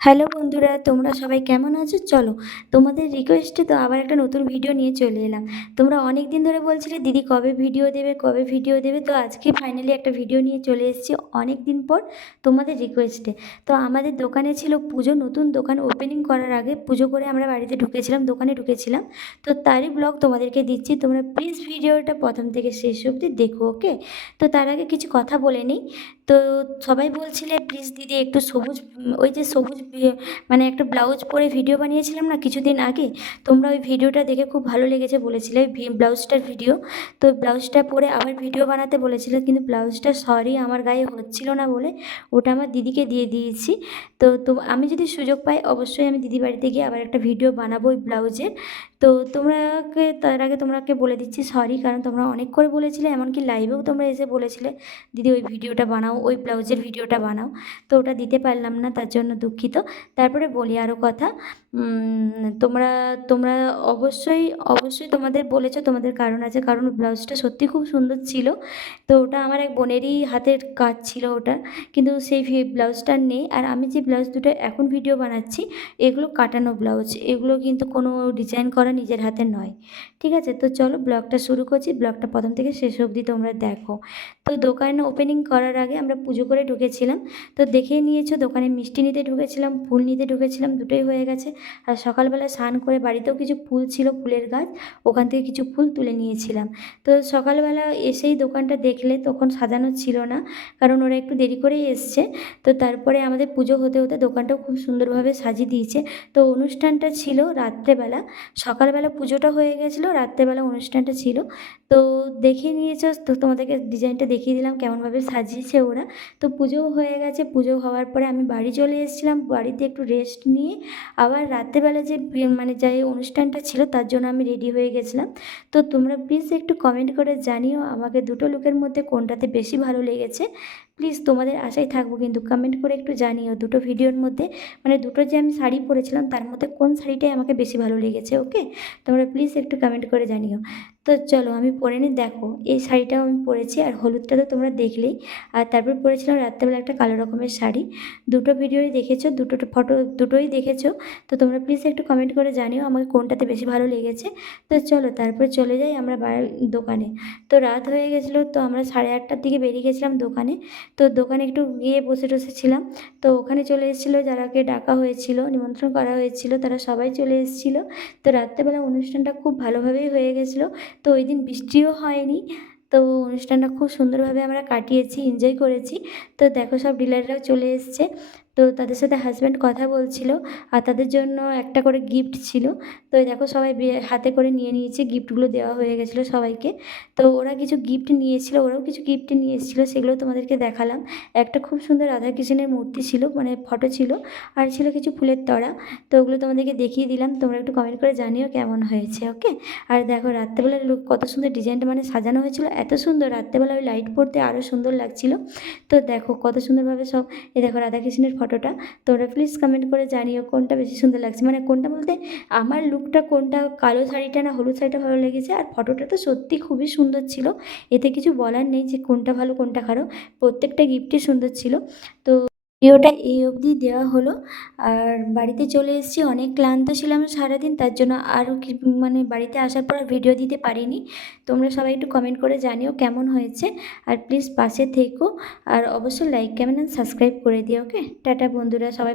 Hello বন্ধুরা, তোমরা সবাই কেমন আছো? চলো তোমাদের রিকোয়েস্টে তো আবার একটা নতুন ভিডিও নিয়ে চলে এলাম। তোমরা অনেক দিন ধরে বলছিলে দিদি কবে ভিডিও দেবে, কবে ভিডিও দেবে। তো আজকে ফাইনালি একটা ভিডিও নিয়ে চলে এসেছি অনেক দিন পর তোমাদের রিকোয়েস্টে। তো আমাদের দোকানে ছিল পুজো, নতুন দোকান ওপেনিং করার আগে পুজো করে আমরা বাড়িতে ঢুকেছিলাম, দোকানে ঢুকেছিলাম। তো তারই ব্লগ তোমাদেরকে দিচ্ছি, তোমরা প্লিজ ভিডিওটা প্রথম থেকে শেষ অবধি দেখো, ওকে? তো তার আগে কিছু কথা বলে নিই। তো সবাই বলছিলে প্লিজ দিদি একটু সবুজ, ওই যে সবুজ মানে একটা ব্লাউজ পরে ভিডিও বানিয়েছিলাম না কিছুদিন আগে, তোমরা ওই ভিডিওটা দেখে খুব ভালো লেগেছে বলেছিলে ব্লাউজটার ভিডিও। তো ব্লাউজটা পরে আবার ভিডিও বানাতে বলেছিলে, কিন্তু ব্লাউজটা সরি আমার গায়ে হচ্ছিল না বলে ওটা আমার দিদিকে দিয়ে দিয়েছি। তো আমি যদি সুযোগ পাই অবশ্যই আমি দিদি বাড়িতে গিয়ে আবার একটা ভিডিও বানাবো ওই ব্লাউজের। তো তোমরাকে তার আগে তোমরাকে বলে দিচ্ছি সরি, কারণ তোমরা অনেক করে বলেছিলে, এমনকি লাইভেও তোমরা এসে বলেছিলে দিদি ওই ভিডিওটা বানাও, ওই ব্লাউজের ভিডিওটা বানাও। তো ওটা দিতে পারলাম না, তার জন্য দুঃখিত। তারপরে বলি আরও কথা। তোমরা তোমরা অবশ্যই অবশ্যই তোমাদের বলেছো, তোমাদের কারণ আছে, কারণ ব্লাউজটা সত্যি খুব সুন্দর ছিল। তো ওটা আমার এক বোনেরই হাতের কাজ ছিল ওটা, কিন্তু সেই ব্লাউজটা নেই। আর আমি যে ব্লাউজ দুটো এখন ভিডিও বানাচ্ছি এগুলো কাটানো ব্লাউজ, এগুলো কিন্তু কোনো ডিজাইন করা নিজের হাতে নয়। ঠিক আছে, তো চলো ব্লগটা শুরু করছি, ব্লগটা প্রথম থেকে শেষ অবধি তোমরা দেখো। তো দোকান ওপেনিং করার আগে আমরা পুজো করে ঢুকেছিলাম। তো দেখেই নিয়েছো, দোকানে মিষ্টি নিতে ঢুকেছিলাম, ফুল নিতে ঢুকেছিলাম, দুটোই হয়ে গেছে। আর সকালবেলা স্নান করে বাড়িতেও কিছু ফুল ছিল, ফুলের গাছ, ওখান থেকে কিছু ফুল তুলে নিয়েছিলাম। তো সকালবেলা এসেই দোকানটা দেখলে তখন সাজানো ছিল না, কারণ ওরা একটু দেরি করেই এসছে। তো তারপরে আমাদের পুজো হতে হতে দোকানটাও খুব সুন্দরভাবে সাজিয়ে দিয়েছে। তো অনুষ্ঠানটা ছিল রাত্রেবেলা, সকালবেলা পুজোটা হয়ে গেছিলো, রাত্রেবেলা অনুষ্ঠানটা ছিল। তো দেখে নিয়েছো তো, তোমাদেরকে ডিজাইনটা দেখিয়ে দিলাম কেমনভাবে সাজিয়েছে ওরা। তো পুজোও হয়ে গেছে, পুজো হওয়ার পরে আমি বাড়ি চলে এসেছিলাম, বাড়িতে একটু রেস্ট নিয়ে আবার রাত্রেবেলা যে মানে যে অনুষ্ঠানটা ছিল তার জন্য আমি রেডি হয়ে গেছিলাম। তো তোমরা প্লিজ একটু কমেন্ট করে জানিও আমাকে দুটো লুকের মধ্যে কোনটাতে বেশি ভালো লেগেছে। প্লিজ তোমাদের আশায় থাকবো, কিন্তু কমেন্ট করে একটু জানিও দুটো ভিডিওর মধ্যে, মানে দুটো যে আমি শাড়ি পরেছিলাম তার মধ্যে কোন শাড়িটাই আমাকে বেশি ভালো লেগেছে, ওকে? তোমরা প্লিজ একটু কমেন্ট করে জানিও। তো চলো আমি পরে নিই, দেখো এই শাড়িটাও আমি পরেছি, আর হলুদটা তো তোমরা দেখলেই। আর তারপর পরেছিলাম রাত্রেবেলা একটা কালো রকমের শাড়ি। দুটো ভিডিওই দেখেছো, দুটো ফটো দুটোই দেখেছো। তো তোমরা প্লিজ একটু কমেন্ট করে জানিও আমাকে কোনটাতে বেশি ভালো লেগেছে। তো চলো তারপর চলে যাই আমরা দোকানে। তো রাত হয়ে গেছিলো, তো আমরা 8:30টার দিকে বেরিয়ে গেছিলাম দোকানে। তো দোকানে একটু গিয়ে বসে টসেছিলাম। তো ওখানে চলে এসেছিলো যারাকে ডাকা হয়েছিল, নিমন্ত্রণ করা হয়েছিল, তারা সবাই চলে এসেছিলো। তো রাত্রেবেলা অনুষ্ঠানটা খুব ভালোভাবেই হয়ে গেছিলো। তো ওই দিন বৃষ্টিও হয়নি। তো অনুষ্ঠানটা খুব সুন্দরভাবে আমরা কাটিয়েছি, এনজয় করেছি। তো দেখো সব ডিলাররাও চলে এসছে। তো তাদের সাথে হাসব্যান্ড কথা বলছিল, আর তাদের জন্য একটা করে গিফট ছিল। তো এই দেখো সবাই হাতে করে নিয়ে নিয়েছে, গিফটগুলো দেওয়া হয়ে গেছিলো সবাইকে। তো ওরা কিছু গিফট নিয়েছিল, ওরাও কিছু গিফট নিয়ে এসেছিলো, সেগুলো তোমাদেরকে দেখালাম। একটা খুব সুন্দর রাধাকৃষ্ণের মূর্তি ছিল, মানে ফটো ছিল, আর ছিল কিছু ফুলের তোড়া। তো ওগুলো তোমাদেরকে দেখিয়ে দিলাম, তোমরা একটু কমেন্ট করে জানিও কেমন হয়েছে, ওকে? আর দেখো রাত্রেবেলার লুক কত সুন্দর, ডিজাইনটা মানে সাজানো হয়েছিল এত সুন্দর, রাত্রেবেলা ওই লাইট পড়তে আরও সুন্দর লাগছিল। তো দেখো কত সুন্দরভাবে সব, এই দেখো রাধাকৃষ্ণের ফটোটা। তোমরা প্লিজ কমেন্ট করে জানিও কোনটা বেশি সুন্দর লাগছে, মানে কোনটা বলতে আমার লুকটা কোনটা, কালো শাড়িটা না হলুদ শাড়িটা ভালো লেগেছে। আর ফটোটা তো সত্যি খুবই সুন্দর ছিল, এতে কিছু বলার নেই যে কোনটা ভালো কোনটা খারাপ, প্রত্যেকটা গিফটই সুন্দর ছিল। তো ভিডিওটা এই অবধি দেওয়া হলো। আর বাড়িতে চলে এসেছি, অনেক ক্লান্ত ছিলাম সারাদিন, তার জন্য আরও কি মানে বাড়িতে আসার পর আর ভিডিও দিতে পারিনি। তোমরা সবাই একটু কমেন্ট করে জানিও কেমন হয়েছে, আর প্লিজ পাশে থেকো, আর অবশ্যই লাইক কমেন্ট অ্যান্ড সাবস্ক্রাইব করে দিও, ওকে? টাটা বন্ধুরা, সবাই।